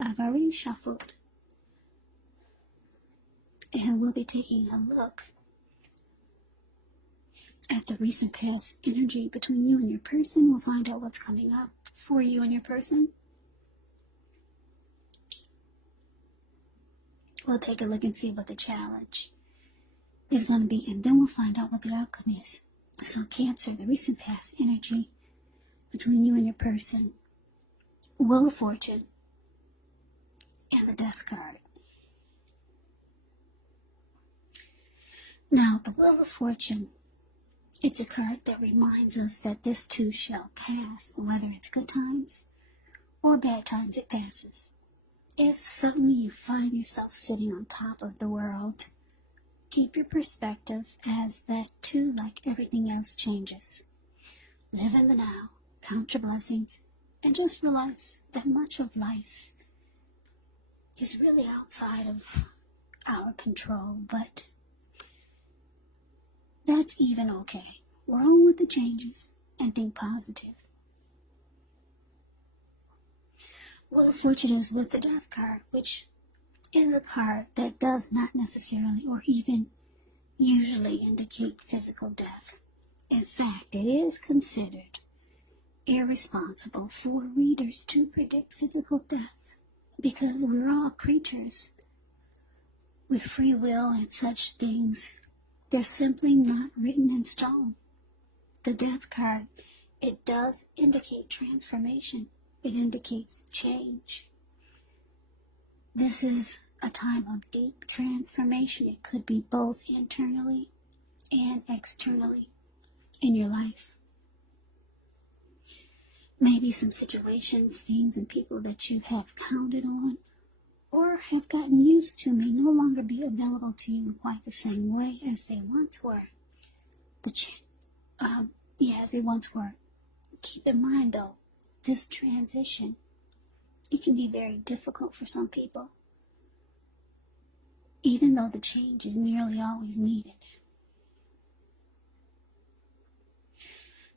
I've already shuffled, and we'll be taking a look at the recent past energy between you and your person. We'll find out what's coming up for you and your person. We'll take a look and see what the challenge is going to be, and then we'll find out what the outcome is. So Cancer, the recent past energy between you and your person, Wheel of Fortune, and the Death card. Now, the Wheel of Fortune, it's a card that reminds us that this too shall pass. Whether it's good times or bad times, it passes. If suddenly you find yourself sitting on top of the world, keep your perspective, as that too, like everything else, changes. Live in the now, count your blessings, and just realize that much of life is really outside of our control, but that's even okay. Roll with the changes and think positive. Wheel of Fortune is with the Death card, which is a card that does not necessarily or even usually indicate physical death. In fact, it is considered irresponsible for readers to predict physical death, because we're all creatures with free will, and such things, they're simply not written in stone. The Death card, it does indicate transformation. It indicates change. This is a time of deep transformation. It could be both internally and externally in your life. Maybe some situations, things, and people that you have counted on or have gotten used to may no longer be available to you in quite the same way as they once were. As they once were. Keep in mind, though, this transition, it can be very difficult for some people, even though the change is nearly always needed.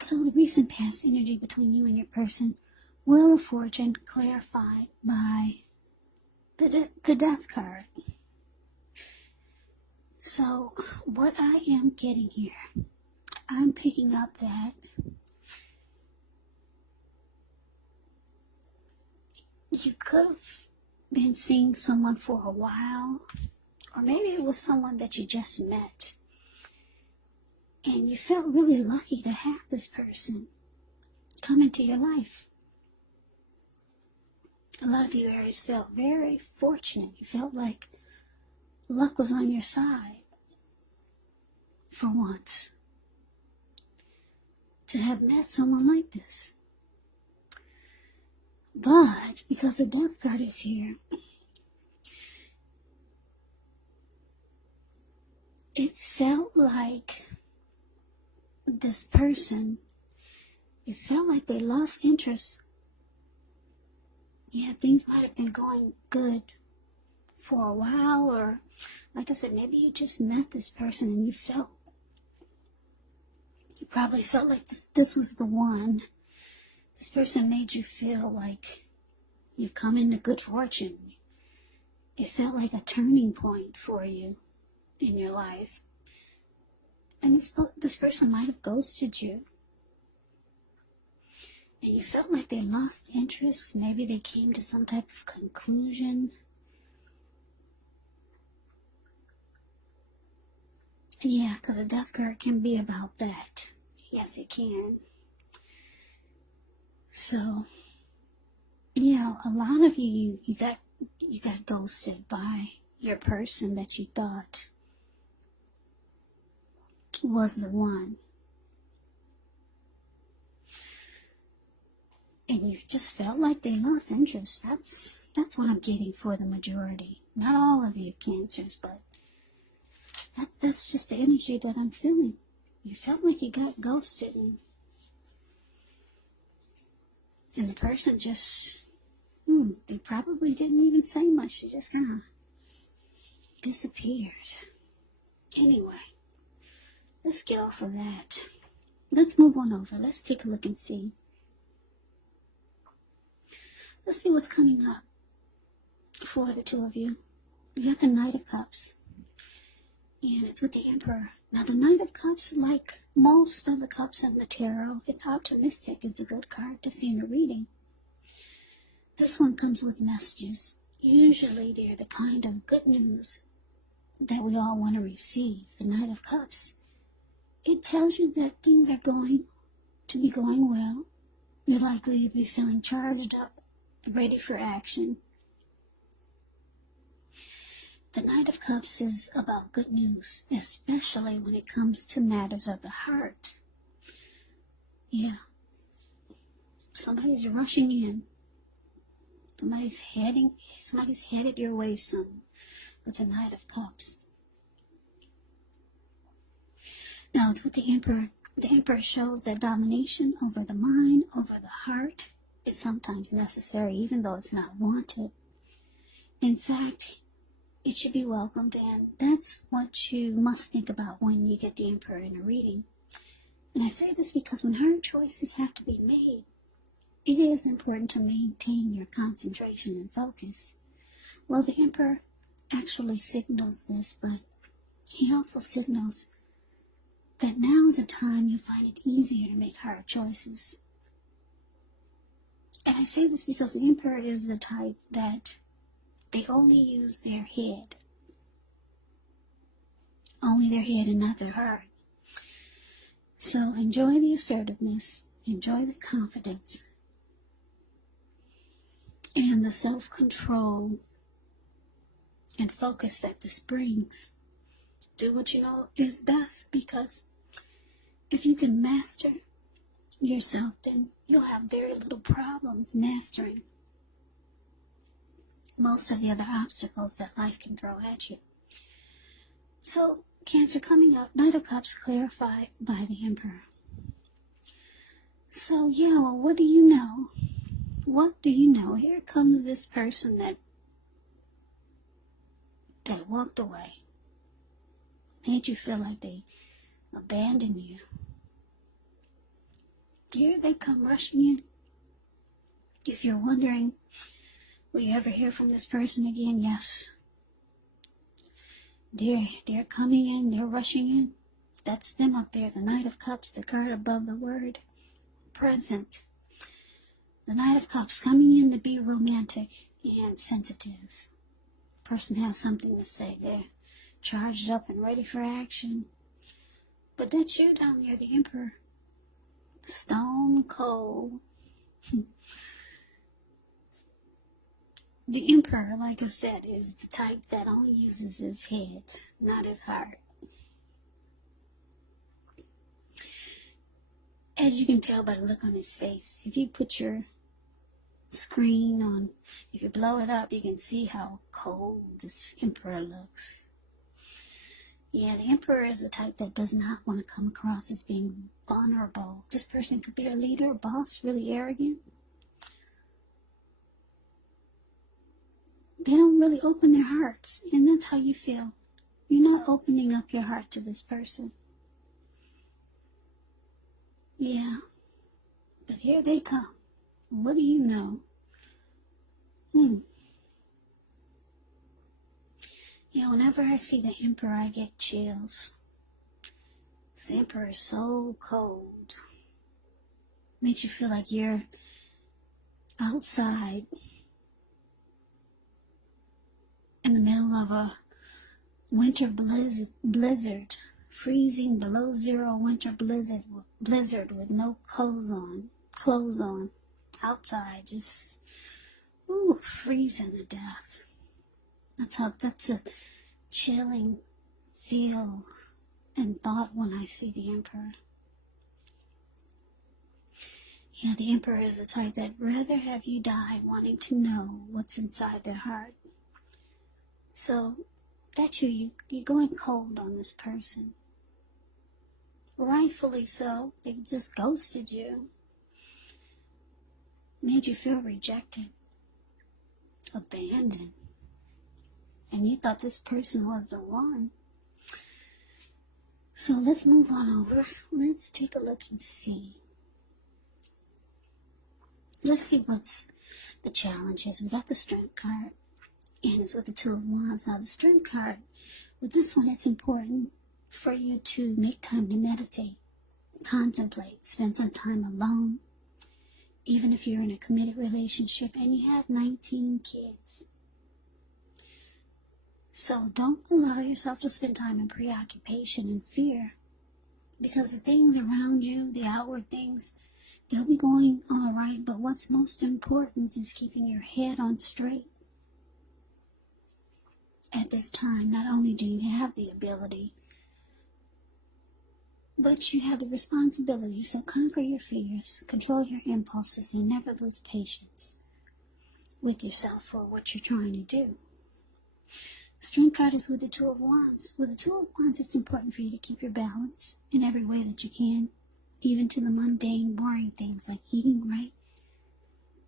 So the recent past energy between you and your person, Wheel of Fortune, clarified by the Death card. So what I am getting here, I'm picking up that you could have been seeing someone for a while, or maybe it was someone that you just met, and you felt really lucky to have this person come into your life. A lot of you Aries felt very fortunate. You felt like luck was on your side for once, to have met someone like this. But because the Death card is here, it felt like this person, it felt like they lost interest. Yeah, things might have been going good for a while, or like I said, maybe you just met this person and you probably felt like this was the one. This person made you feel like you've come into good fortune. It felt like a turning point for you in your life. And this person might have ghosted you. And you felt like they lost interest. Maybe they came to some type of conclusion. Yeah, because a Death card can be about that. Yes, it can. So, yeah, a lot of you got ghosted by your person that you thought was the one. And you just felt like they lost interest. That's what I'm getting for the majority. Not all of you Cancers, but that's just the energy that I'm feeling. You felt like you got ghosted, and the person just, they probably didn't even say much. They just kind of disappeared. Anyway, let's get off of that. Let's move on over. Let's take a look and see. Let's see what's coming up before the two of you, you got the Knight of Cups. And it's with the Emperor. Now, the Knight of Cups, like most of the cups in the tarot, it's optimistic. It's a good card to see in a reading. This one comes with messages. Usually, they're the kind of good news that we all want to receive. The Knight of Cups. It tells you that things are going to be going well. You're likely to be feeling charged up, ready for action. The Knight of Cups is about good news, especially when it comes to matters of the heart. Yeah. Somebody's rushing in. Somebody's headed your way soon with the Knight of Cups. Now it's with the Emperor. The Emperor shows that domination over the mind, over the heart, is sometimes necessary, even though it's not wanted. In fact, it should be welcomed, and that's what you must think about when you get the Emperor in a reading. And I say this because when hard choices have to be made, it is important to maintain your concentration and focus. Well, the Emperor actually signals this, but he also signals that now is a time you find it easier to make hard choices. And I say this because the Emperor is the type that they only use their head. Only their head and not their heart. So enjoy the assertiveness, enjoy the confidence, and the self-control and focus that this brings. Do what you know is best, because if you can master yourself, then you'll have very little problems mastering most of the other obstacles that life can throw at you. So, Cancer coming up, Knight of Cups clarified by the Emperor. So, yeah, well, what do you know? What do you know? Here comes this person that walked away. Made you feel like they abandoned you. Here they come rushing in. If you're wondering, will you ever hear from this person again? Yes. They're coming in, they're rushing in. That's them up there, the Knight of Cups, the card above the word present. The Knight of Cups coming in to be romantic and sensitive. Person has something to say. They're charged up and ready for action. But that's you down there, the Emperor. Stone cold. The Emperor, like I said, is the type that only uses his head, not his heart. As you can tell by the look on his face, if you put your screen on, if you blow it up, you can see how cold this Emperor looks. Yeah, the Emperor is the type that does not want to come across as being vulnerable. This person could be a leader, boss, really arrogant. They don't really open their hearts, and that's how you feel. You're not opening up your heart to this person. Yeah, but here they come. What do you know? Yeah, whenever I see the Emperor, I get chills. The Emperor is so cold. Makes you feel like you're outside in the middle of a winter blizzard, freezing below zero winter blizzard with no clothes on, outside, just freezing to death. That's a chilling feel and thought when I see the Emperor. Yeah, the Emperor is the type that rather have you die wanting to know what's inside their heart. So, that's you're going cold on this person. Rightfully so. They just ghosted you. Made you feel rejected. Abandoned. And you thought this person was the one. So let's move on over. Let's take a look and see. Let's see what's the challenge is. We got the Strength card. and it's with the Two of Wands. Now, the Strength card, with this one, it's important for you to make time to meditate, contemplate, spend some time alone, even if you're in a committed relationship and you have 19 kids. So don't allow yourself to spend time in preoccupation and fear, because the things around you, the outward things, they'll be going all right, but what's most important is keeping your head on straight. At this time, not only do you have the ability, but you have the responsibility. So conquer your fears, control your impulses, and never lose patience with yourself for what you're trying to do. Strength card is with the Two of Wands. With the Two of Wands, it's important for you to keep your balance in every way that you can, even to the mundane, boring things like eating right,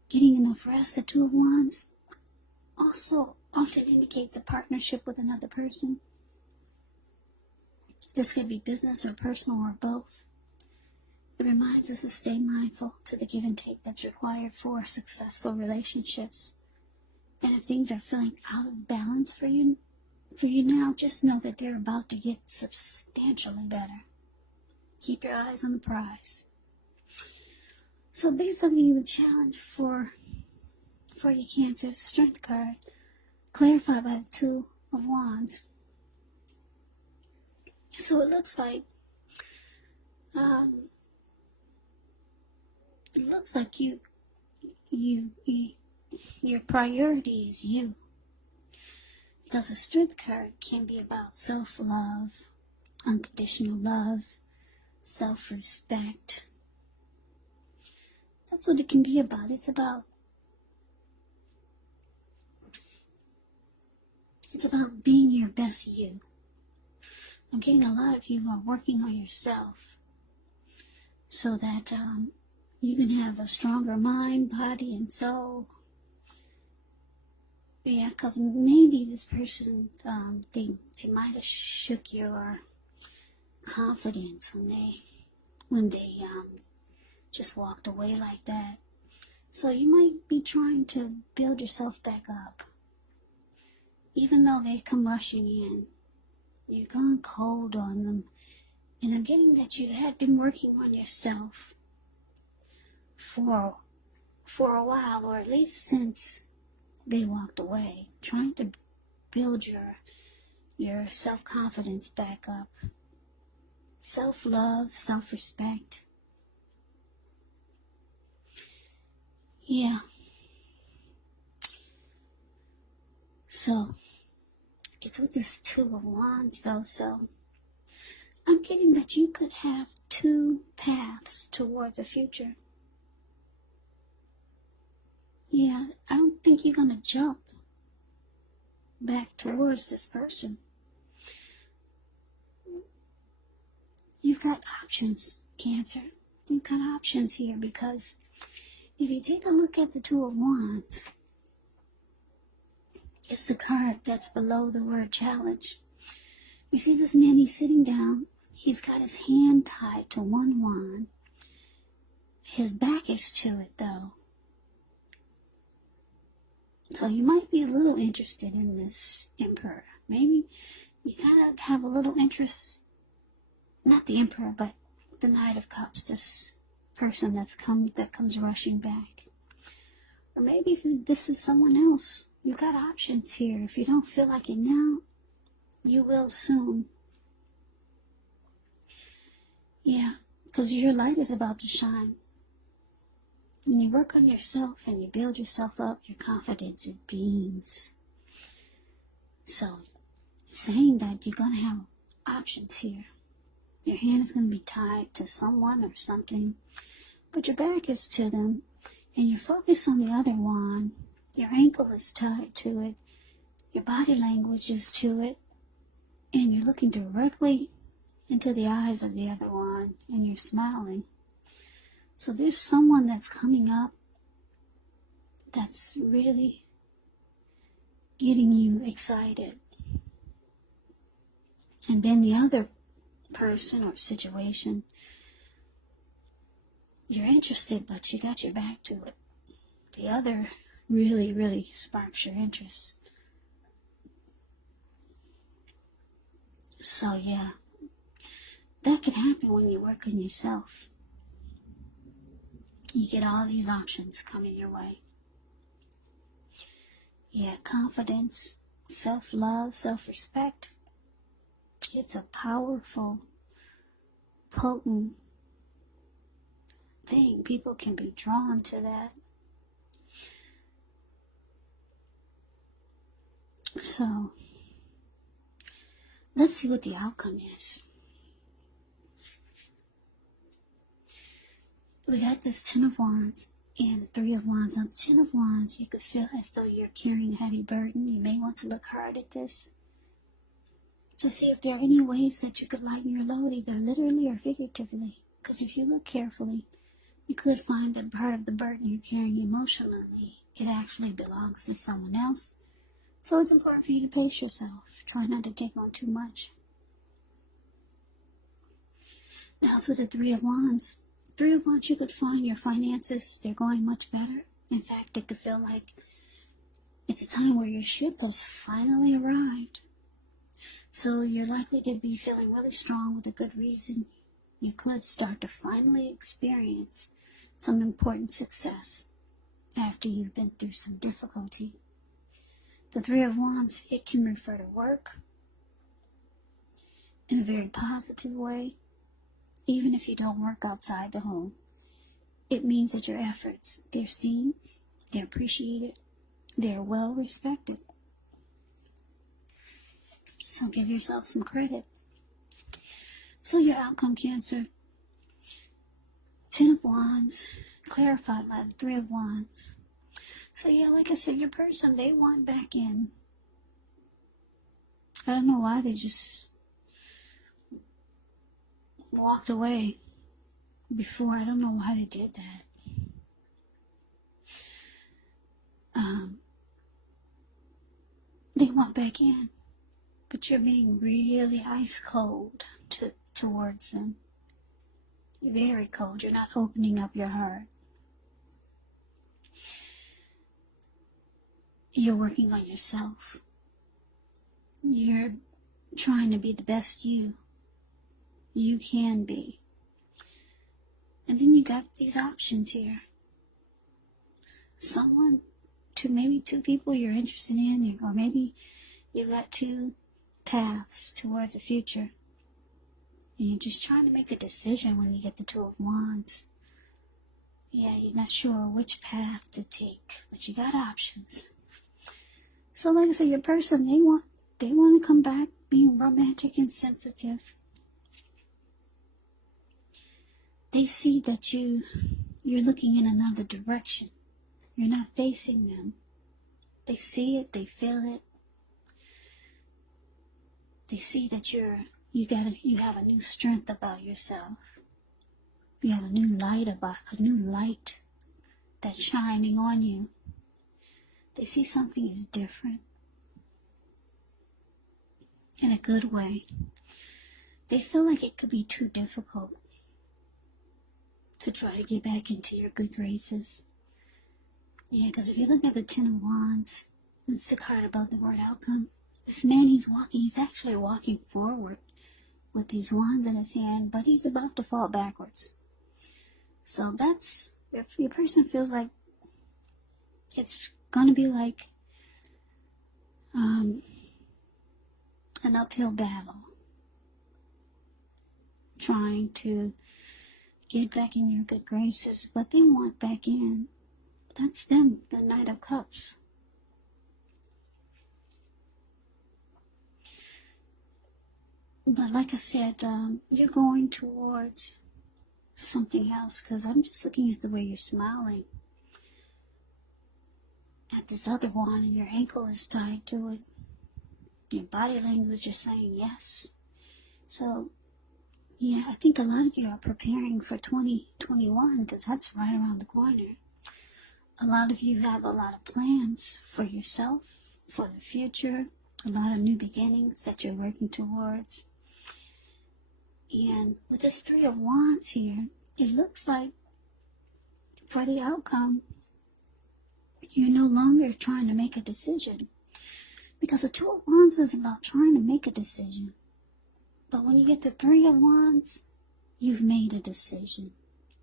getting enough rest. The Two of Wands also often indicates a partnership with another person. This could be business or personal or both. It reminds us to stay mindful to the give and take that's required for successful relationships. And if things are feeling out of balance for you now, just know that they're about to get substantially better. Keep your eyes on the prize. So basically, the challenge for your Cancer, the Strength card, clarified by the Two of Wands. So it looks like your priority is you, because the Strength card can be about self-love, unconditional love, self-respect. That's what it can be about. It's about being your best you. I'm getting a lot of you are working on yourself so that you can have a stronger mind, body, and soul. Yeah, because maybe this person, they might have shook your confidence when they just walked away like that. So you might be trying to build yourself back up. Even though they come rushing in, you've gone cold on them. And I'm getting that you had been working on yourself for a while, or at least since they walked away, trying to build your self-confidence back up. Self-love, self-respect. Yeah. So, it's with this Two of Wands though, so I'm getting that you could have two paths towards a future. Yeah, I don't think you're going to jump back towards this person. You've got options, Cancer. You've got options here, because if you take a look at the Two of Wands, it's the card that's below the word challenge. You see this man, he's sitting down. He's got his hand tied to one wand. His back is to it, though. So you might be a little interested in this Emperor. Maybe you kind of have a little interest, not the Emperor, but the Knight of Cups, this person that comes rushing back. Or maybe this is someone else. You've got options here. If you don't feel like it now, you will soon. Yeah, because your light is about to shine. When you work on yourself and you build yourself up, your confidence, it beams. So, saying that you're going to have options here. Your hand is going to be tied to someone or something, but your back is to them, and you're focused on the other one. Your ankle is tied to it. Your body language is to it, and you're looking directly into the eyes of the other one, and you're smiling. So there's someone that's coming up that's really getting you excited. And then the other person or situation, you're interested, but you got your back to it. The other really, really sparks your interest. So yeah, that can happen when you work on yourself. You get all these options coming your way. Yeah, confidence, self-love, self-respect. It's a powerful, potent thing. People can be drawn to that. So, let's see what the outcome is. We got this Ten of Wands and Three of Wands. On the Ten of Wands, you could feel as though you're carrying a heavy burden. You may want to look hard at this to see if there are any ways that you could lighten your load, either literally or figuratively. Because if you look carefully, you could find that part of the burden you're carrying emotionally, it actually belongs to someone else. So it's important for you to pace yourself. Try not to take on too much. Now, so with the Three of Wands. Three of Wands, you could find your finances, they're going much better. In fact, it could feel like it's a time where your ship has finally arrived. So you're likely to be feeling really strong with a good reason. You could start to finally experience some important success after you've been through some difficulty. The Three of Wands, it can refer to work in a very positive way. Even if you don't work outside the home, it means that your efforts, they're seen, they're appreciated, they're well respected. So give yourself some credit. So your outcome, Cancer, Ten of Wands, clarified by the Three of Wands. So yeah, like I said, your person, they want back in. I don't know why they just walked away before. I don't know why they did that. They want back in, but you're being really ice cold towards them. You're very cold. You're not opening up your heart. You're working on yourself. You're trying to be the best you can be. And then you got these options here. Someone, maybe two people you're interested in, or maybe you got two paths towards the future. And you're just trying to make a decision when you get the Two of Wands. Yeah, you're not sure which path to take, but you got options. So like I said, your person, they want to come back being romantic and sensitive. They see that you're looking in another direction. You're not facing them. They see it, they feel it. They see that you have a new strength about yourself. You have a new light that's shining on you. They see something is different. In a good way. They feel like it could be too difficult to try to get back into your good graces. Yeah, because if you look at the Ten of Wands, it's the card about the word outcome. This man, he's actually walking forward with these wands in his hand, but he's about to fall backwards. So that's, if your person feels like it's going to be like an uphill battle, trying to get back in your good graces, but they want back in. That's them, the Knight of Cups. But like I said, you're going towards something else, because I'm just looking at the way you're smiling at this other one, and your ankle is tied to it. Your body language is saying yes. So yeah, I think a lot of you are preparing for 2021, because that's right around the corner. A lot of you have a lot of plans for yourself, for the future, a lot of new beginnings that you're working towards. And with this Three of Wands here, it looks like for the outcome, you're no longer trying to make a decision. Because the Two of Wands is about trying to make a decision. But when you get the Three of Wands, you've made a decision.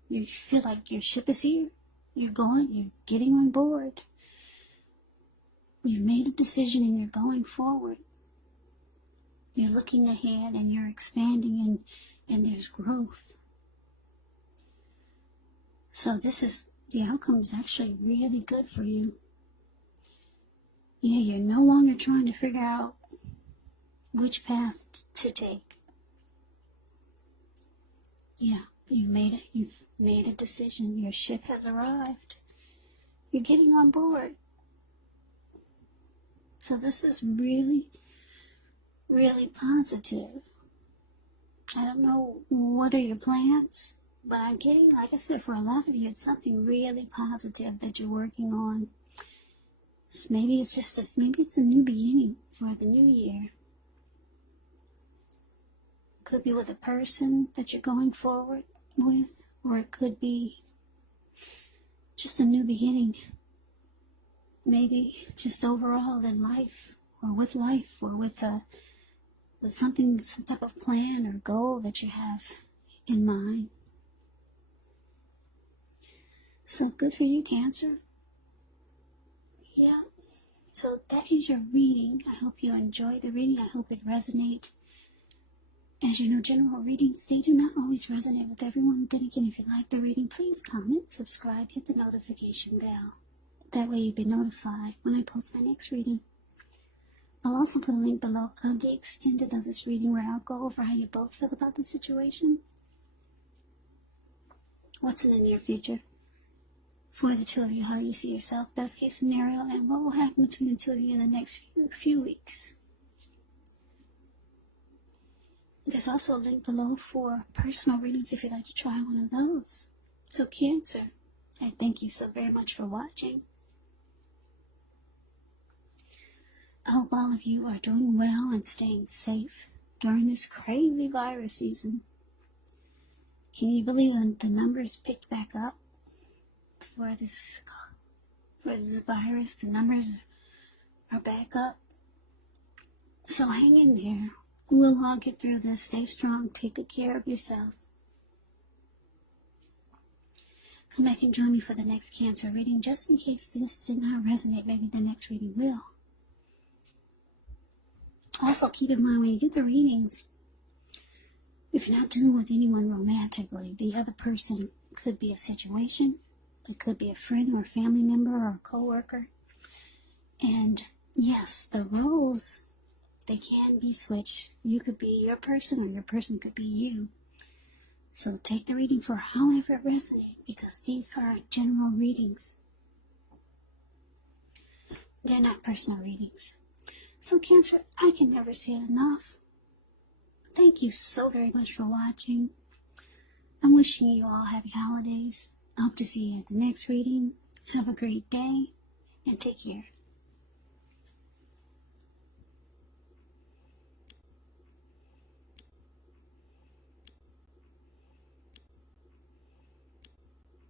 You feel like your ship is here. You're getting on board. You've made a decision and you're going forward. You're looking ahead and you're expanding and there's growth. So the outcome is actually really good for you. Yeah, you're no longer trying to figure out which path to take. Yeah, you've made a decision. Your ship has arrived. You're getting on board. So this is really, really positive. I don't know what are your plans, but I'm getting, like I said, for a lot of you, it's something really positive that you're working on. So maybe it's a new beginning for the new year. Could be with a person that you're going forward with, or it could be just a new beginning. Maybe just overall in life, or with something, some type of plan or goal that you have in mind. So good for you, Cancer. Yeah. So that is your reading. I hope you enjoy the reading. I hope it resonates. As you know, general readings, they do not always resonate with everyone. Then again, if you like the reading, please comment, subscribe, hit the notification bell. That way you'll be notified when I post my next reading. I'll also put a link below of the extended of this reading where I'll go over how you both feel about the situation. What's in the near future for the two of you, how you see yourself, best case scenario, and what will happen between the two of you in the next few weeks. There's also a link below for personal readings if you'd like to try one of those. So Cancer, I thank you so very much for watching. I hope all of you are doing well and staying safe during this crazy virus season. Can you believe that the numbers picked back up for this virus? The numbers are back up. So hang in there. We'll all get through this. Stay strong. Take good care of yourself. Come back and join me for the next Cancer reading. Just in case this did not resonate, maybe the next reading will. Also, keep in mind when you get the readings, if you're not dealing with anyone romantically, the other person could be a situation. It could be a friend or a family member or a co-worker. And yes, the roles, they can be switched. You could be your person or your person could be you. So take the reading for however it resonates, because these are general readings. They're not personal readings. So Cancer, I can never say it enough. Thank you so very much for watching. I'm wishing you all happy holidays. I hope to see you at the next reading. Have a great day and take care.